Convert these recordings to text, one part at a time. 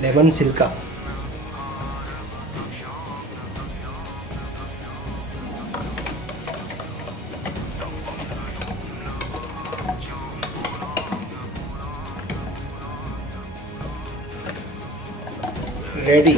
लेमन Chilka. Ready.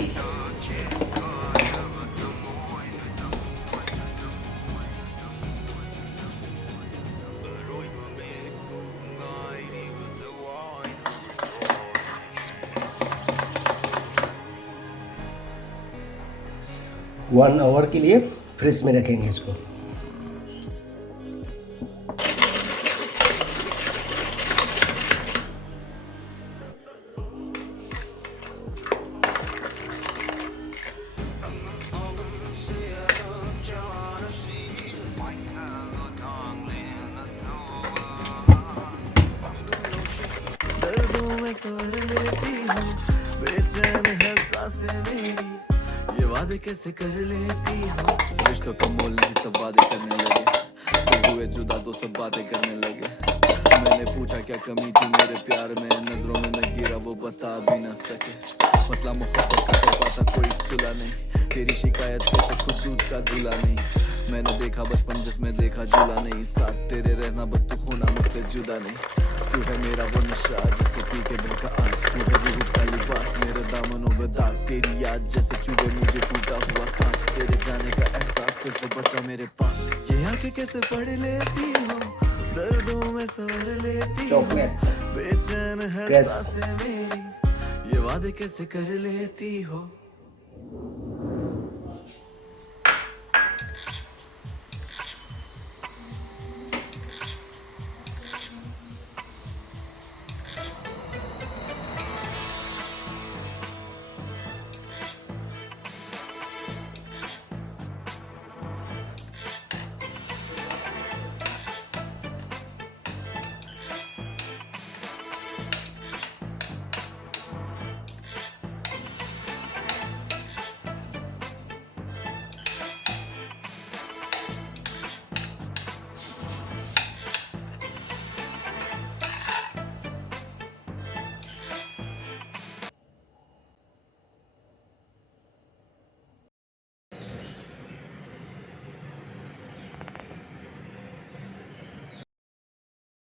One hour के लिए फ्रिज में रखेंगे इसको। ये वादे कैसे कर लेती हो, रिश्तों का मोल नहीं सब वादे करने लगे, दिल हुए जुदा तो सब बातें करने लगे। मैंने पूछा क्या कमी थी मेरे प्यार में, नजरों में न गिरा वो बता भी न सके। मसला मोहब्बत का तो पाता कोई सुला नहीं, तेरी शिकायत कैसे खुद दूध का धुला नहीं। मैंने देखा बचपन जिसमें देखा झूला नहीं, साथ तेरे रहना बस तू होना मुझसे जुदा नहीं। तू है मेरा वो नशा जिसे पी के बहका आज, तू है रूह का लिबास मेरे दामनों में दाग, तेरी याद जैसे चुभे मुझे टूटा हुआ कांच, तेरे जाने का एहसास सिर्फ बचा मेरे पास। ये आंखें कैसे पढ़ लेती हो, दर्दों में सवर लेती हो, बेचैन है सांसें मेरी, ये वादे कैसे कर लेती हो।